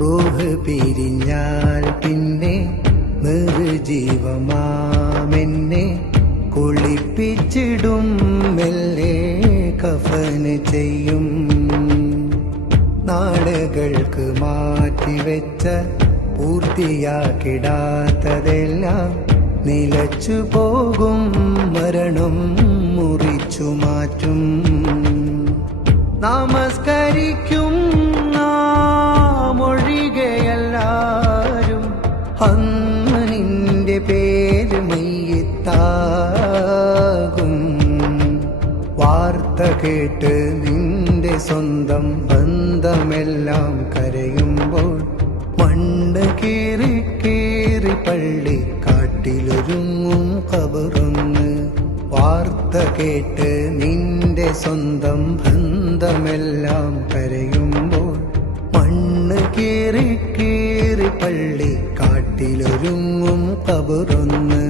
റൂഹ് പിരിഞ്ഞാൽ പിന്നെ നിർജീവമാമെന്നെ കുളിപ്പിച്ചിടും മെല്ലെ കഫന് ചെയ്യും. നാളുകൾക്ക് മാറ്റിവെച്ച പൂർത്തിയാക്കിടാത്തതെല്ലാം നിലച്ചു പോകും, മരണം മുറിച്ചു മാറ്റും. നമസ്കരിക്കും നാമൊഴികെയെല്ലാരും അന്ന് നിന്റെ പേര് മയ്യിത്താകും. വാർത്ത കേട്ട് നിന്റെ സ്വന്തം ബന്ധമെല്ലാം കരയുമ്പോൾ മണ്ണ് കീറി കീറി പള്ളി കാട്ടിലൊരുങ്ങും ഖബറൊന്ന്. വാർത്ത കേട്ട് നിന്റെ സ്വന്തം ബന്ധമെല്ലാം കരയുമ്പോൾ മണ്ണ് കീറി കീറി പള്ളി കാട്ടിലൊരുങ്ങും ഖബറൊന്ന്.